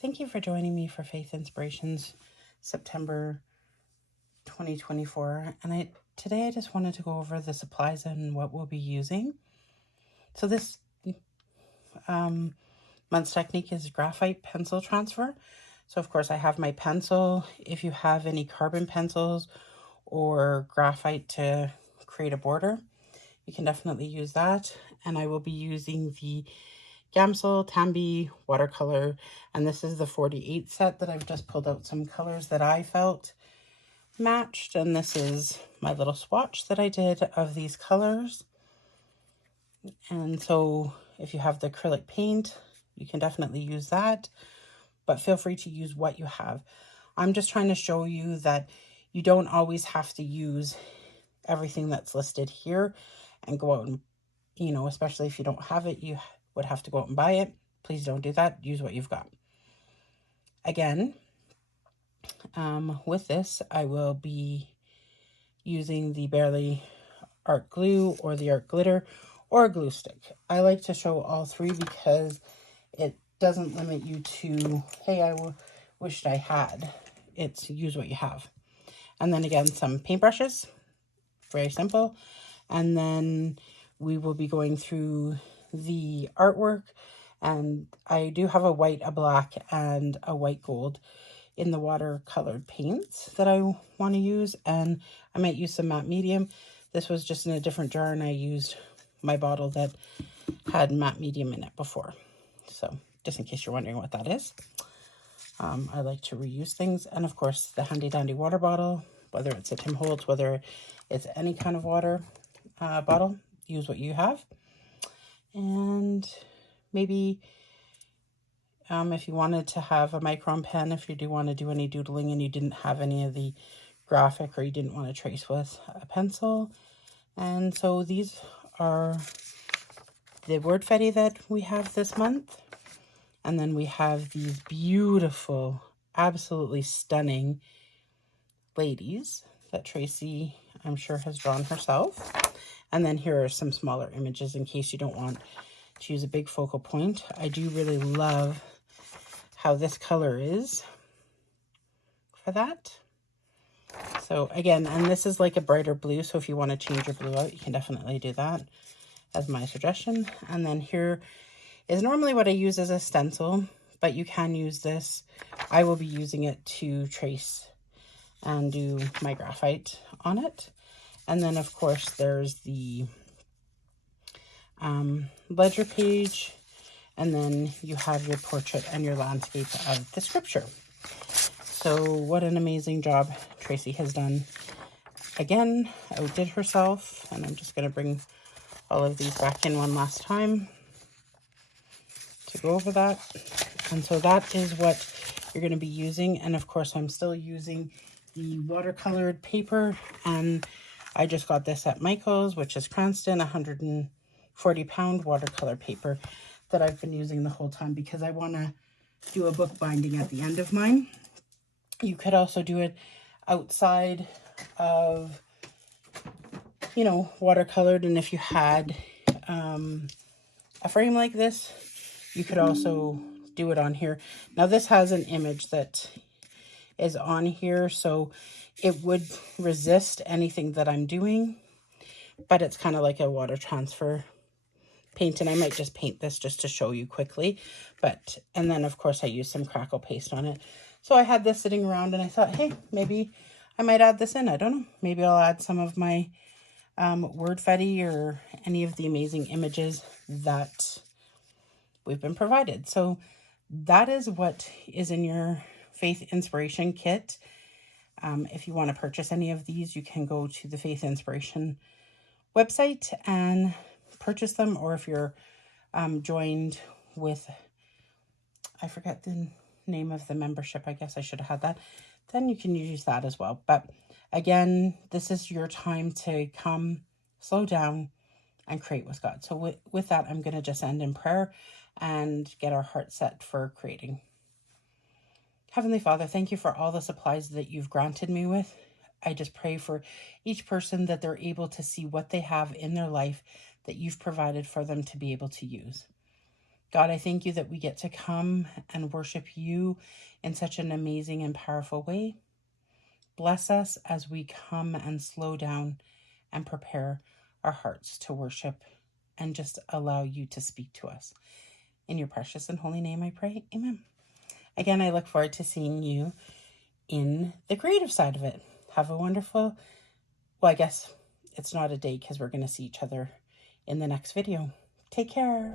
Thank you for joining me for Faith Inspirations September 2024. And today I just wanted to go over the supplies and what we'll be using. So this month's technique is graphite pencil transfer. So of course I have my pencil. If you have any carbon pencils or graphite to create a border, you can definitely use that. And I will be using the Gamsol Tambi watercolor, and this is the 48 set that I've just pulled out some colors that I felt matched, and this is my little swatch that I did of these colors. And so if you have the acrylic paint, you can definitely use that, but feel free to use what you have. I'm just trying to show you that you don't always have to use everything that's listed here and go out and, especially if you don't have it, you would have to go out and buy it. Please don't do that. Use what you've got. Again, with this, I will be using the Barely Art Glue or the Art Glitter or a glue stick. I like to show all three because it doesn't limit you to, hey, I wished I had. It's use what you have. And then again, some paintbrushes, very simple. And then we will be going through the artwork, and I do have a white, a black, and a white gold in the watercolored paints that I want to use, and I might use some matte medium. This was just in a different jar, and I used my bottle that had matte medium in it before. So just in case you're wondering what that is. I like to reuse things, and of course the handy dandy water bottle, whether it's a Tim Holtz, whether it's any kind of water bottle, use what you have. And maybe if you wanted to have a micron pen, if you do want to do any doodling and you didn't have any of the graphic or you didn't want to trace with a pencil. And so these are the word fetty that we have this month. And then we have these beautiful, absolutely stunning ladies that Tracy, I'm sure, has drawn herself. And then here are some smaller images in case you don't want to use a big focal point. I do really love how this color is for that. So again, and this is like a brighter blue, so if you want to change your blue out, you can definitely do that as my suggestion. And then here is normally what I use as a stencil, but you can use this. I will be using it to trace and do my graphite on it. And then of course there's the ledger page, and then you have your portrait and your landscape of the scripture. So what an amazing job Tracy has done. Again, outdid herself, and I'm just going to bring all of these back in one last time to go over that. And so that is what you're going to be using. And of course I'm still using the watercolored paper, and I just got this at Michael's, which is Cranston, 140-pound watercolor paper that I've been using the whole time because I want to do a book binding at the end of mine. You could also do it outside of, watercolored, and if you had a frame like this, you could also do it on here. Now this has an image that is on here, so it would resist anything that I'm doing, but it's kind of like a water transfer paint, and I might just paint this just to show you quickly. And then of course I used some crackle paste on it. So I had this sitting around and I thought, hey, maybe I might add this in. I don't know. Maybe I'll add some of my word fetty or any of the amazing images that we've been provided. So that is what is in your Faith Inspiration kit. If you want to purchase any of these, you can go to the Faith Inspiration website and purchase them, or if you're joined with, I forget the name of the membership, I guess I should have had that, then you can use that as well. But again, this is your time to come, slow down, and create with God. So with that, I'm going to just end in prayer and get our heart set for creating. Heavenly Father, thank you for all the supplies that you've granted me with. I just pray for each person that they're able to see what they have in their life that you've provided for them to be able to use. God, I thank you that we get to come and worship you in such an amazing and powerful way. Bless us as we come and slow down and prepare our hearts to worship and just allow you to speak to us. In your precious and holy name I pray, amen. Again, I look forward to seeing you in the creative side of it. Have a wonderful, well, I guess it's not a day because we're going to see each other in the next video. Take care.